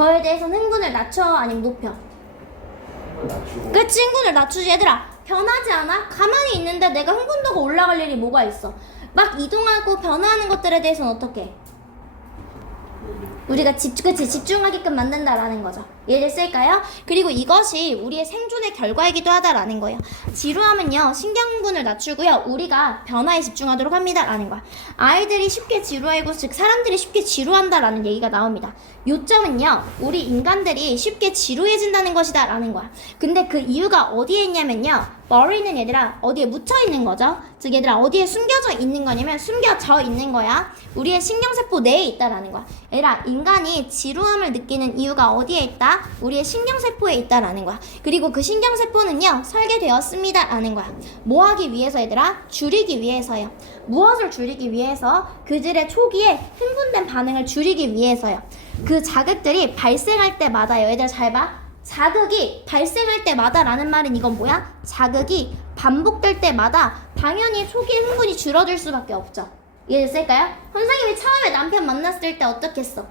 거에 대해서는 흥분을 낮춰 아니면 높여? 낮추고. 그치, 흥분을 낮추지. 얘들아, 변하지 않아? 가만히 있는데 내가 흥분도가 올라갈 일이 뭐가 있어? 막 이동하고 변화하는 것들에 대해서는 어떻게 해? 우리가 집중하게끔 만든다라는 거죠. 예를 쓸까요? 그리고 이것이 우리의 생존의 결과이기도 하다라는 거예요. 지루하면요, 신경흥분을 낮추고요, 우리가 변화에 집중하도록 합니다라는 거야. 아이들이 쉽게 지루하고, 즉 사람들이 쉽게 지루한다라는 얘기가 나옵니다. 요점은요, 우리 인간들이 쉽게 지루해진다는 것이다라는 거야. 근데 그 이유가 어디에 있냐면요, 머리는 얘들아 어디에 묻혀 있는 거죠. 즉 얘들아 어디에 숨겨져 있는 거냐면 숨겨져 있는 거야. 우리의 신경세포 내에 있다라는 거야. 얘들아 인간이 지루함을 느끼는 이유가 어디에 있다? 우리의 신경세포에 있다라는 거야. 그리고 그 신경세포는요 설계되었습니다라는 거야. 뭐 하기 위해서 얘들아? 줄이기 위해서요. 무엇을 줄이기 위해서? 그들의 초기에 흥분된 반응을 줄이기 위해서요. 그 자극들이 발생할 때마다요. 얘들아 잘 봐. 자극이 발생할 때마다라는 말은 이건 뭐야? 자극이 반복될 때마다 당연히 초기에 흥분이 줄어들 수밖에 없죠. 이해됐을까요? 선생님이 처음에 남편 만났을 때 어떻겠어?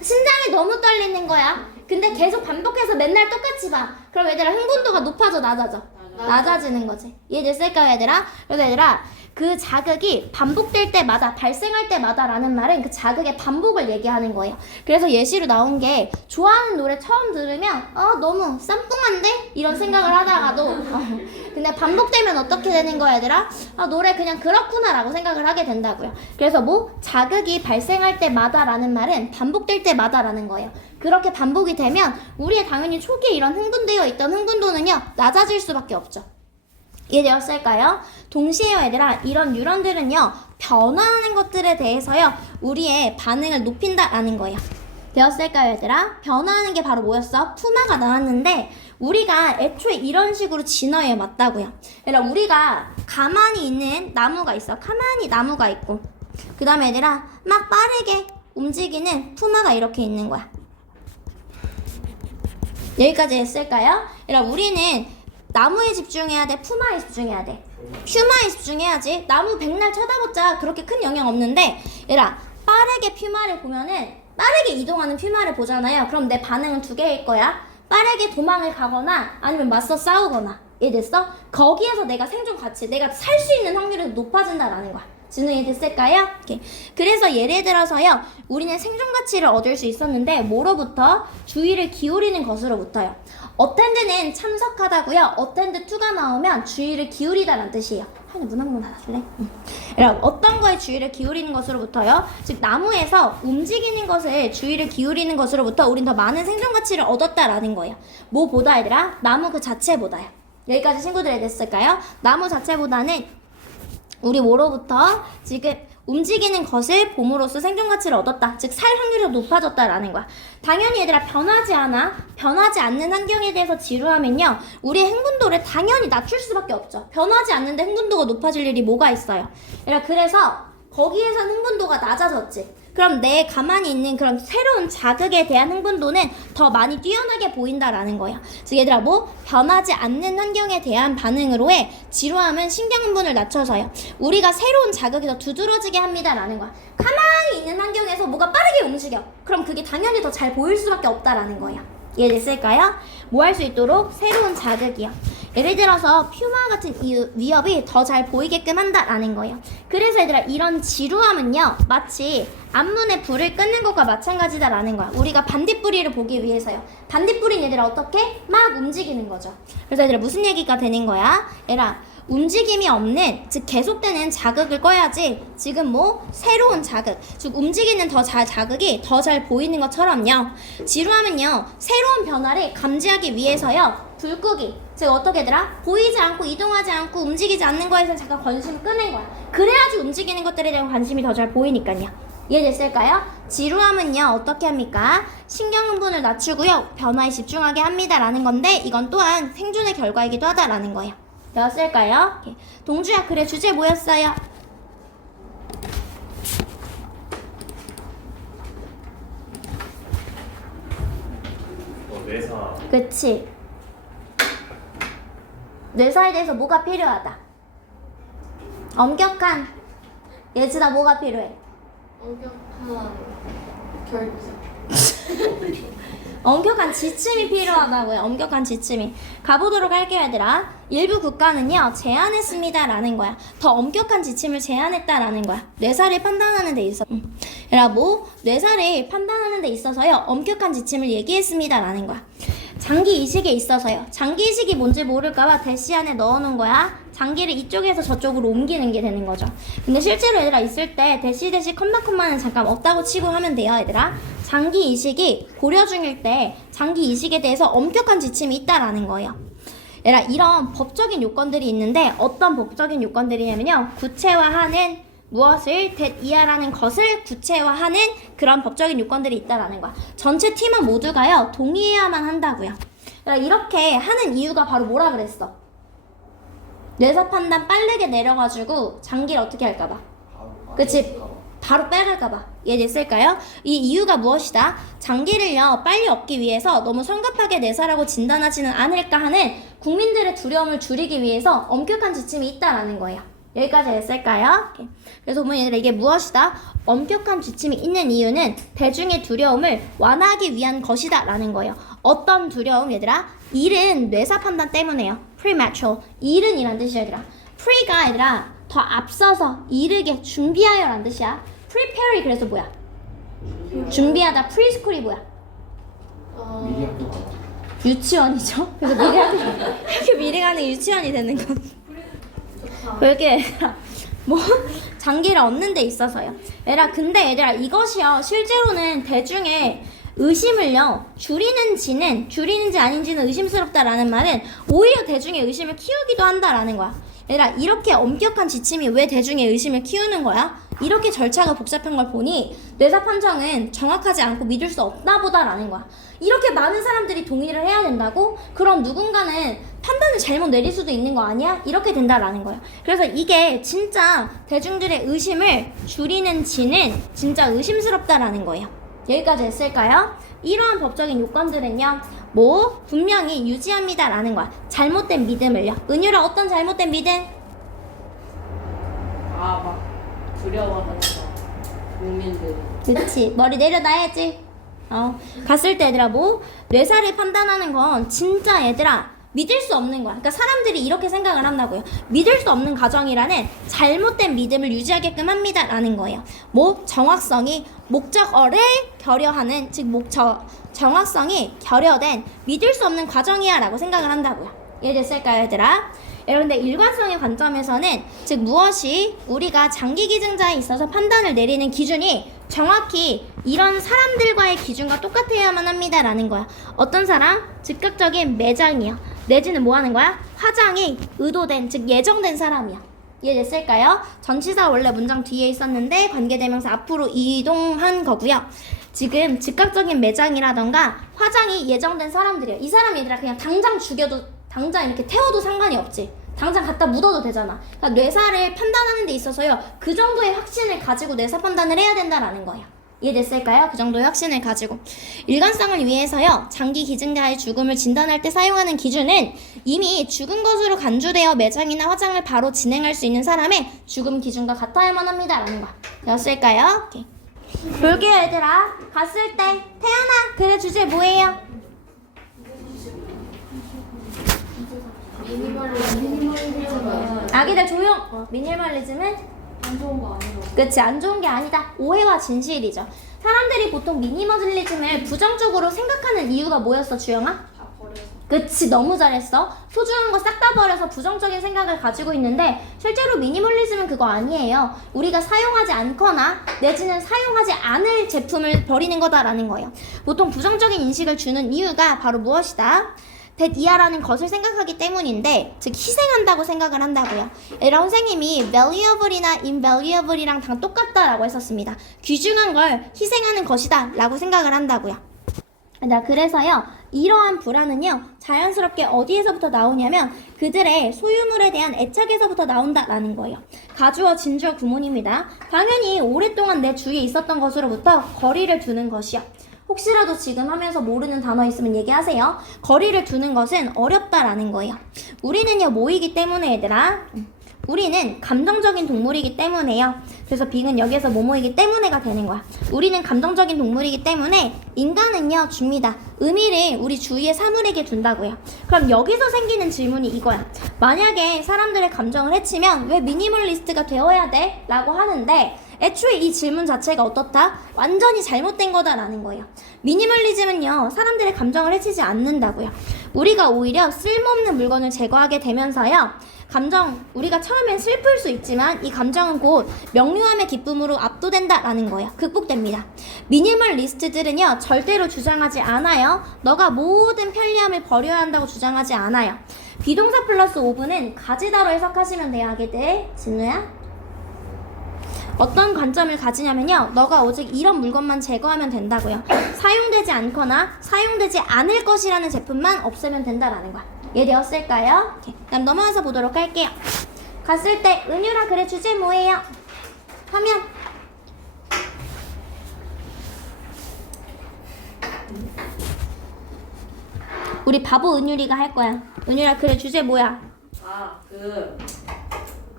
심장이 너무 떨리는 거야. 근데 계속 반복해서 맨날 똑같이 봐. 그럼 얘들아 흥분도가 높아져 낮아져? 낮아지는 거지. 이해됐을까요 얘들아? 그래서 얘들아 그 자극이 반복될 때마다 발생할 때마다라는 말은 그 자극의 반복을 얘기하는 거예요. 그래서 예시로 나온 게 좋아하는 노래 처음 들으면 너무 쌈뽕한데? 이런 생각을 하다가도 근데 반복되면 어떻게 되는 거야 얘들아? 노래 그냥 그렇구나 라고 생각을 하게 된다고요. 그래서 뭐 자극이 발생할 때마다라는 말은 반복될 때마다라는 거예요. 그렇게 반복이 되면 우리의 당연히 초기에 이런 흥분되어 있던 흥분도는요 낮아질 수밖에 없죠. 이해되었을까요? 동시에요 얘들아 이런 뉴런들은요 변화하는 것들에 대해서요 우리의 반응을 높인다라는 거예요. 되었을까요 얘들아? 변화하는 게 바로 뭐였어? 푸마가 나왔는데 우리가 애초에 이런 식으로 진화에 맞다고요. 얘들아 우리가 가만히 있는 나무가 있어. 가만히 나무가 있고 그 다음에 얘들아 막 빠르게 움직이는 푸마가 이렇게 있는 거야. 여기까지 했을까요? 얘들아 우리는 나무에 집중해야 돼? 푸마에 집중해야 돼? 퓨마에 집중해야지. 나무 백날 쳐다봤자 그렇게 큰 영향 없는데 얘들아 빠르게 퓨마를 보면은 빠르게 이동하는 퓨마를 보잖아요. 그럼 내 반응은 두 개일 거야. 빠르게 도망을 가거나 아니면 맞서 싸우거나. 이해됐어? 거기에서 내가 생존 가치, 내가 살 수 있는 확률이 높아진다라는 거야. 진행이 됐을까요? 오케이. 그래서 예를 들어서요 우리는 생존 가치를 얻을 수 있었는데 뭐로부터? 주의를 기울이는 것으로부터요. 어텐드는 참석하다고요. 어텐드 2가 나오면 주의를 기울이다라는 뜻이에요. 하나 문 한 번 닫아줄래? 여러분 어떤 거에 주의를 기울이는 것으로부터요? 즉 나무에서 움직이는 것에 주의를 기울이는 것으로부터 우린 더 많은 생존 가치를 얻었다라는 거예요. 뭐보다 얘들아? 나무 그 자체보다요. 여기까지 친구들 됐을까요? 나무 자체보다는 우리 뭐로부터 지금 움직이는 것을 봄으로써 생존 가치를 얻었다. 즉 살 확률이 더 높아졌다라는 거야. 당연히 얘들아 변하지 않아. 변하지 않는 환경에 대해서 지루하면요 우리의 흥분도를 당연히 낮출 수밖에 없죠. 변하지 않는데 흥분도가 높아질 일이 뭐가 있어요. 얘들아 그래서 거기에서 흥분도가 낮아졌지. 그럼 내 가만히 있는 그런 새로운 자극에 대한 흥분도는 더 많이 뛰어나게 보인다라는 거예요. 즉 얘들아 뭐 변하지 않는 환경에 대한 반응으로의 지루함은 신경흥분을 낮춰서요 우리가 새로운 자극이 더 두드러지게 합니다라는 거야. 가만히 있는 환경에서 뭐가 빠르게 움직여. 그럼 그게 당연히 더 잘 보일 수밖에 없다라는 거예요. 이해됐을까요? 뭐 할 수 있도록? 새로운 자극이요. 예를 들어서 퓨마 같은 위협이 더 잘 보이게끔 한다라는 거예요. 그래서 얘들아 이런 지루함은요 마치 앞문에 불을 끄는 것과 마찬가지다라는 거야. 우리가 반딧불이를 보기 위해서요. 반딧불인 얘들아 어떻게? 막 움직이는 거죠. 그래서 얘들아 무슨 얘기가 되는 거야? 얘들아 움직임이 없는, 즉 계속되는 자극을 꺼야지 지금 뭐 새로운 자극, 즉 움직이는 자극이 더 잘 보이는 것처럼요 지루함은요 새로운 변화를 감지하기 위해서요 불 끄기, 즉 어떻게 얘들아? 보이지 않고 이동하지 않고 움직이지 않는 거에서 잠깐 관심을 끄는 거야. 그래야지 움직이는 것들에 대한 관심이 더 잘 보이니까요. 이해됐을까요? 지루함은요 어떻게 합니까? 신경흥분을 낮추고요 변화에 집중하게 합니다라는 건데 이건 또한 생존의 결과이기도 하다라는 거예요. 되었을까요? 동주야 그래 주제 뭐였어요? 뇌사. 그치. 뇌사에 대해서 뭐가 필요하다? 엄격한 예지다 뭐가 필요해? 엄격한 결정. 엄격한 지침이 필요하다고요. 엄격한 지침이. 가보도록 할게요, 얘들아. 일부 국가는요, 제한했습니다라는 거야. 더 엄격한 지침을 제한했다라는 거야. 뇌사를 판단하는 데 있어. 얘들아, 뇌사를 판단하는 데 있어서요, 엄격한 지침을 얘기했습니다라는 거야. 장기 이식에 있어서요. 장기 이식이 뭔지 모를까봐 대시 안에 넣어놓은 거야. 장기를 이쪽에서 저쪽으로 옮기는 게 되는 거죠. 근데 실제로 얘들아 있을 때 대시 컴마는 잠깐 없다고 치고 하면 돼요, 얘들아. 장기 이식이 고려 중일 때 장기 이식에 대해서 엄격한 지침이 있다라는 거예요. 얘들아, 이런 법적인 요건들이 있는데 어떤 법적인 요건들이냐면요. 구체화하는 무엇을 이하라는 것을 구체화하는 그런 법적인 요건들이 있다라는 거야. 전체 팀은 모두가요 동의해야만 한다고요. 이렇게 하는 이유가 바로 뭐라 그랬어? 뇌사 판단 빠르게 내려가지고 장기를 어떻게 할까봐. 그치? 바로 빼갈까봐. 이해됐을까요? 이 이유가 무엇이다? 장기를요 빨리 얻기 위해서 너무 성급하게 뇌사라고 진단하지는 않을까 하는 국민들의 두려움을 줄이기 위해서 엄격한 지침이 있다라는 거예요. 여기까지 됐을까요? 그래서 보면 얘들아 이게 무엇이다? 엄격한 지침이 있는 이유는 대중의 두려움을 완화하기 위한 것이다 라는 거예요. 어떤 두려움 얘들아? 일은 뇌사 판단 때문에요. premature. 일은 이란 뜻이야 얘들아. pre가 얘들아 더 앞서서 이르게 준비하여 라는 뜻이야. prepare이 그래서 뭐야? 준비하다. preschool이 뭐야? 미리 학교 가봐. 유치원이죠. 그래서 미리 학교 미리 가는 유치원이 되는 건. 그렇게 장기를 얻는 데 있어서요. 근데 얘들아 이것이요 실제로는 대중의 의심을요 줄이는지 아닌지는 의심스럽다라는 말은 오히려 대중의 의심을 키우기도 한다라는 거야. 얘들아 이렇게 엄격한 지침이 왜 대중의 의심을 키우는 거야? 이렇게 절차가 복잡한 걸 보니 뇌사 판정은 정확하지 않고 믿을 수 없나 보다라는 거야. 이렇게 많은 사람들이 동의를 해야 된다고? 그럼 누군가는 판단을 잘못 내릴 수도 있는 거 아니야? 이렇게 된다라는 거예요. 그래서 이게 진짜 대중들의 의심을 줄이는지는 진짜 의심스럽다라는 거예요. 여기까지 했을까요? 이러한 법적인 요건들은요 분명히 유지합니다라는 거야. 잘못된 믿음을요. 은유라 어떤 잘못된 믿음? 막 두려워하는 거 국민들이. 그치 머리 내려놔야지. 갔을 때 얘들아 뇌사를 판단하는 건 진짜 얘들아 믿을 수 없는 거야. 그러니까 사람들이 이렇게 생각을 한다고요. 믿을 수 없는 가정이라는 잘못된 믿음을 유지하게끔 합니다 라는 거예요. 정확성이 목적어를 결여하는 즉 정확성이 결여된 믿을 수 없는 과정이야 라고 생각을 한다고요. 이해됐을까요 얘들아? 여러분들 일관성의 관점에서는 즉 무엇이 우리가 장기 기증자에 있어서 판단을 내리는 기준이 정확히 이런 사람들과의 기준과 똑같아야만 합니다 라는 거야. 어떤 사람? 즉각적인 매장이요. 내지는 뭐 하는 거야? 화장이 의도된 즉 예정된 사람이야. 이해됐을까요? 전치사 원래 문장 뒤에 있었는데 관계대명사 앞으로 이동한 거고요. 지금 즉각적인 매장이라던가 화장이 예정된 사람들이에요. 이 사람 얘들아 그냥 당장 죽여도 당장 이렇게 태워도 상관이 없지. 당장 갖다 묻어도 되잖아. 그러니까 뇌사를 판단하는 데 있어서요 그 정도의 확신을 가지고 뇌사 판단을 해야 된다라는 거예요. 이해됐을까요? 그 정도의 확신을 가지고. 일관성을 위해서요 장기 기증자의 죽음을 진단할 때 사용하는 기준은 이미 죽은 것으로 간주되어 매장이나 화장을 바로 진행할 수 있는 사람의 죽음 기준과 같아야만 합니다 라는 거 되었을까요? 오케이. 볼게요 얘들아. 갔을 때 태연아 글의 주제 뭐예요? 아기들 조용! 미니멀리즘은? 안 좋은 거 아니고. 그치 안 좋은 게 아니다. 오해와 진실이죠. 사람들이 보통 미니멀리즘을 부정적으로 생각하는 이유가 뭐였어 주영아? 다 버려서. 그치 너무 잘했어. 소중한 거 싹 다 버려서 부정적인 생각을 가지고 있는데 실제로 미니멀리즘은 그거 아니에요. 우리가 사용하지 않거나 내지는 사용하지 않을 제품을 버리는 거다라는 거예요. 보통 부정적인 인식을 주는 이유가 바로 무엇이다? 이하라는 것을 생각하기 때문인데 즉 희생한다고 생각을 한다고요. 에라 선생님이 valuable이나 invaluable이랑 다 똑같다라고 했었습니다. 귀중한 걸 희생하는 것이다 라고 생각을 한다고요. 그래서요 이러한 불안은요 자연스럽게 어디에서부터 나오냐면 그들의 소유물에 대한 애착에서부터 나온다라는 거예요. 가주어 진주어 구문입니다. 당연히 오랫동안 내 주위에 있었던 것으로부터 거리를 두는 것이요. 혹시라도 지금 하면서 모르는 단어 있으면 얘기하세요. 거리를 두는 것은 어렵다라는 거예요. 우리는요 모이기 때문에 얘들아 우리는 감정적인 동물이기 때문에요. 그래서 빅은 여기에서 뭐뭐이기 때문에가 되는 거야. 우리는 감정적인 동물이기 때문에 인간은요 줍니다. 의미를 우리 주위의 사물에게 둔다고요. 그럼 여기서 생기는 질문이 이거야. 만약에 사람들의 감정을 해치면 왜 미니멀리스트가 되어야 돼? 라고 하는데 애초에 이 질문 자체가 어떻다? 완전히 잘못된 거다라는 거예요. 미니멀리즘은요 사람들의 감정을 해치지 않는다고요. 우리가 오히려 쓸모없는 물건을 제거하게 되면서요 우리가 처음엔 슬플 수 있지만 이 감정은 곧 명료함의 기쁨으로 압도된다라는 거예요. 극복됩니다. 미니멀리스트들은요 절대로 주장하지 않아요. 너가 모든 편리함을 버려야 한다고 주장하지 않아요. 비동사 플러스 오브는 가지다로 해석하시면 돼요. 하게돼. 진우야? 어떤 관점을 가지냐면요 너가 오직 이런 물건만 제거하면 된다고요. 사용되지 않거나 사용되지 않을 것이라는 제품만 없애면 된다라는 거야. 이해되었을까요? 그럼 넘어가서 보도록 할게요. 갔을 때 은유라 그래 주제 뭐예요? 하면 우리 바보 은유리가 할 거야. 은유라 그래 주제 뭐야?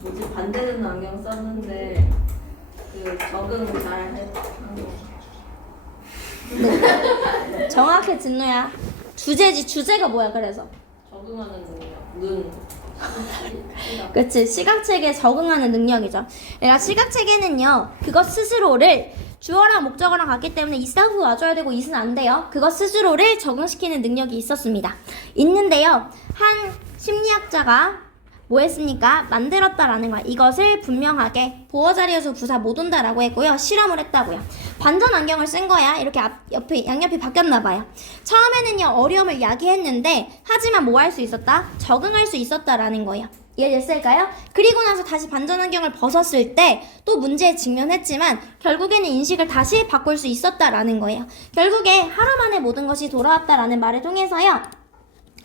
뭐지 반대되는 안경 썼는데 적응 잘 한 거. 정확해 진우야. 주제지. 주제가 뭐야 그래서? 적응하는 능력. 그치, 시각체계에 적응하는 능력이죠. 그러니까 시각체계는요 그것 스스로를 주어랑 목적어랑 같기 때문에 이스하고 와줘야 되고 이스는 안 돼요. 그것 스스로를 적응시키는 능력이 있는데요 한 심리학자가 뭐 했습니까? 만들었다라는 거야. 이것을 분명하게 보어 자리에서 부사 못 온다라고 했고요. 실험을 했다고요. 반전 안경을 쓴 거야. 이렇게 양옆이 바뀌었나 봐요. 처음에는요 어려움을 야기했는데 하지만 뭐 할 수 있었다? 적응할 수 있었다라는 거예요. 이해됐을까요? 그리고 나서 다시 반전 안경을 벗었을 때 또 문제에 직면했지만 결국에는 인식을 다시 바꿀 수 있었다라는 거예요. 결국에 하루 만에 모든 것이 돌아왔다라는 말을 통해서요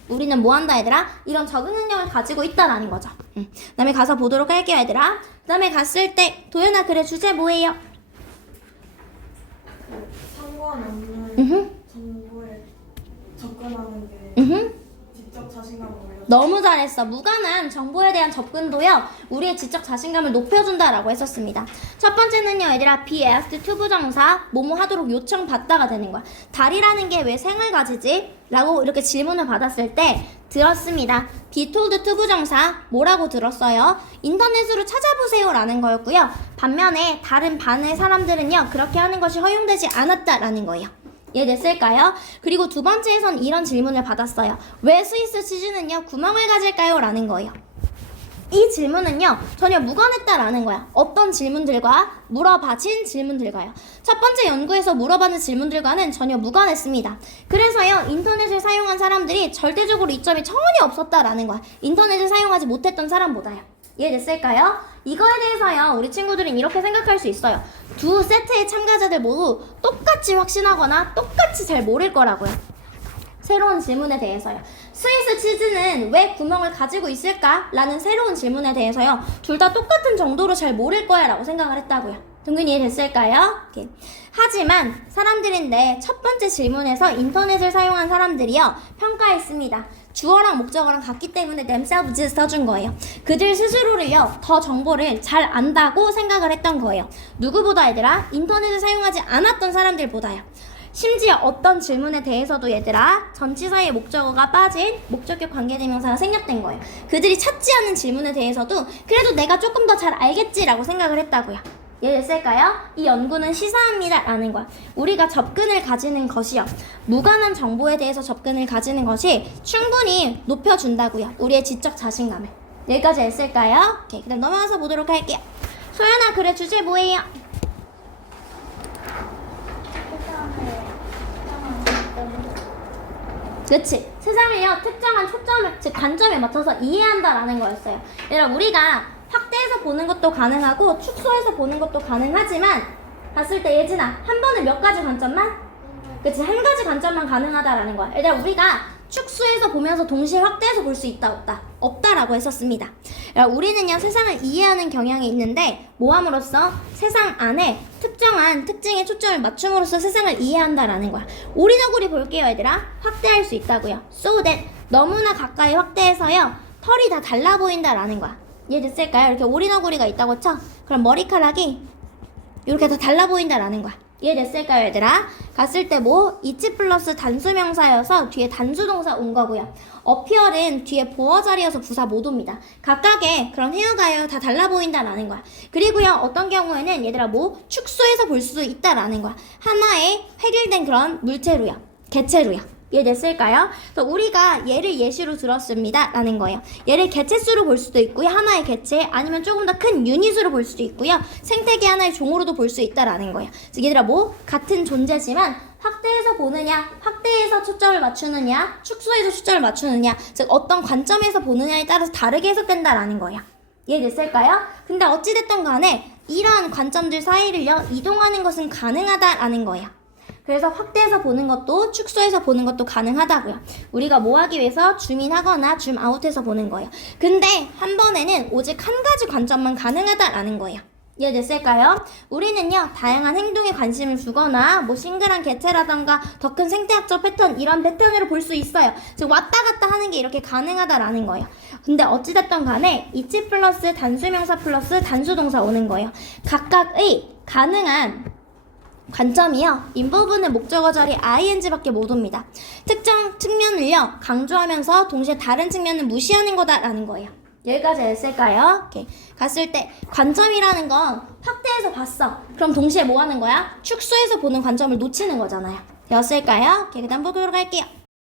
우리는 뭐 한다 얘들아? 이런 적응 능력을 가지고 있다라는 거죠. 그 다음에 가서 보도록 할게요 얘들아. 그 다음에 갔을 때 도연아 그래 주제 뭐예요? 상관없는 정보에 접근하는 게 지적 자신감을 올려. 너무 잘했어. 무관한 정보에 대한 접근도요 우리의 지적 자신감을 높여준다라고 했었습니다. 첫 번째는요 얘들아 be asked to 부정사 뭐뭐 하도록 요청받다가 되는 거야. 달이라는 게 왜 생을 가지지? 라고 이렇게 질문을 받았을 때 들었습니다. be told to 부정사 뭐라고 들었어요? 인터넷으로 찾아보세요 라는 거였고요. 반면에 다른 반의 사람들은요 그렇게 하는 것이 허용되지 않았다라는 거예요. 이해됐을까요? 그리고 두 번째에선 이런 질문을 받았어요. 왜 스위스 치즈는요 구멍을 가질까요? 라는 거예요. 이 질문은요 전혀 무관했다라는 거야. 어떤 질문들과 물어봐진 질문들과요. 첫 번째 연구에서 물어봐는 질문들과는 전혀 무관했습니다. 그래서요 인터넷을 사용한 사람들이 절대적으로 이점이 전혀 없었다라는 거야. 인터넷을 사용하지 못했던 사람보다요. 이해됐을까요? 이거에 대해서요 우리 친구들은 이렇게 생각할 수 있어요. 두 세트의 참가자들 모두 똑같이 확신하거나 똑같이 잘 모를 거라고요. 새로운 질문에 대해서요. 스위스 치즈는 왜 구멍을 가지고 있을까? 라는 새로운 질문에 대해서요. 둘 다 똑같은 정도로 잘 모를 거야 라고 생각을 했다고요. 동균이 이해됐을까요? 오케이. 하지만 사람들인데 첫 번째 질문에서 인터넷을 사용한 사람들이요. 평가했습니다. 주어랑 목적어랑 같기 때문에 themselves 써준 거예요. 그들 스스로를요. 더 정보를 잘 안다고 생각을 했던 거예요. 누구보다 얘들아? 인터넷을 사용하지 않았던 사람들보다요. 심지어 어떤 질문에 대해서도 얘들아 전치사의 목적어가 빠진 목적격 관계대명사가 생략된 거예요. 그들이 찾지 않은 질문에 대해서도 그래도 내가 조금 더 잘 알겠지라고 생각을 했다고요. 이해됐을까요? 이 연구는 시사합니다 라는 거야. 우리가 접근을 가지는 것이요 무관한 정보에 대해서 접근을 가지는 것이 충분히 높여준다고요. 우리의 지적 자신감을. 여기까지 했을까요? 오케이, 그다음 넘어가서 보도록 할게요. 소연아 그래 주제 뭐예요? 그치. 세상을요 특정한 초점을 즉 관점에 맞춰서 이해한다라는 거였어요. 얘들아 우리가 확대해서 보는 것도 가능하고 축소해서 보는 것도 가능하지만 봤을 때 예진아 한 번에 몇 가지 관점만? 그치. 한 가지 관점만 가능하다라는 거야. 얘들아 우리가 축소해서 보면서 동시에 확대해서 볼 수 있다 없다? 없다라고 했었습니다. 우리는요 세상을 이해하는 경향이 있는데 모함으로써 세상 안에 특정한 특징에 초점을 맞춤으로써 세상을 이해한다라는 거야. 오리너구리 볼게요 얘들아. 확대할 수 있다고요. So that 너무나 가까이 확대해서요 털이 다 달라 보인다라는 거야. 이해됐을까요? 이렇게 오리너구리가 있다고 쳐. 그럼 머리카락이 이렇게 더 달라 보인다라는 거야. 이해됐을까요, 얘들아? 갔을 때 뭐? 이치 플러스 단수명사여서 뒤에 단수동사 온 거고요. 어피얼은 뒤에 보어 자리여서 부사 못 옵니다. 각각의 그런 헤어가요 다 달라 보인다라는 거야. 그리고요, 어떤 경우에는 얘들아 뭐? 축소해서 볼 수도 있다라는 거야. 하나의 획일된 그런 물체로요. 개체로요. 이해됐을까요? 그래서 우리가 얘를 예시로 들었습니다 라는 거예요. 얘를 개체수로 볼 수도 있고요. 하나의 개체 아니면 조금 더 큰 유닛으로 볼 수도 있고요. 생태계 하나의 종으로도 볼 수 있다라는 거예요. 즉 얘들아 뭐? 같은 존재지만 확대해서 보느냐, 확대해서 초점을 맞추느냐, 축소해서 초점을 맞추느냐, 즉 어떤 관점에서 보느냐에 따라서 다르게 해석된다라는 거예요. 이해됐을까요? 근데 어찌됐든 간에 이러한 관점들 사이를요 이동하는 것은 가능하다라는 거예요. 그래서 확대해서 보는 것도 축소해서 보는 것도 가능하다고요. 우리가 뭐 하기 위해서 줌인하거나 줌아웃해서 보는 거예요. 근데 한 번에는 오직 한 가지 관점만 가능하다라는 거예요. 이해됐을까요? 우리는요 다양한 행동에 관심을 주거나 뭐 싱글한 개체라던가 더 큰 생태학적 패턴 이런 패턴으로 볼 수 있어요. 즉 왔다 갔다 하는 게 이렇게 가능하다라는 거예요. 근데 어찌됐든 간에 이치 플러스 단수명사 플러스 단수동사 오는 거예요. 각각의 가능한 관점이요 인부분의 목적어 자리 ing밖에 못 옵니다. 특정 측면을요 강조하면서 동시에 다른 측면을 무시하는 거다라는 거예요. 여기까지 했을까요? 이렇게 갔을 때 관점이라는 건 확대해서 봤어. 그럼 동시에 뭐 하는 거야? 축소해서 보는 관점을 놓치는 거잖아요. 되었을까요? 오케이, 그 다음 보도록 할게요.